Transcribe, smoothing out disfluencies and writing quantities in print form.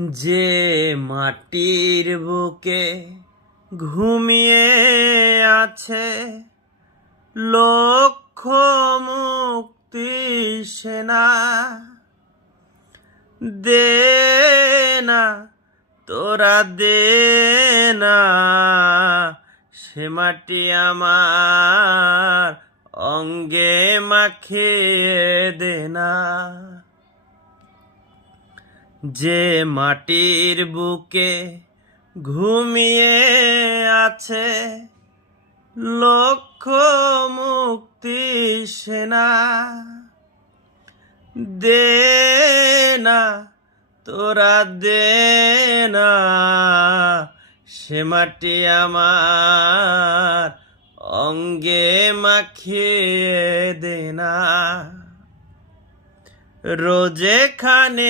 যে মাটির বুকে ঘুমিয়ে আছে লক্ষ মুক্তি সেনা, দে না তোরা দে না সে মাটি আমার অঙ্গে মাখিয়ে দে না। যে মাটির বুকে ঘুমিয়ে আছে লক্ষ মুক্তি সেনা, দে না তোরা দে না সে মাটি আমার অঙ্গে মাখিয়ে দে না। রোজে খানে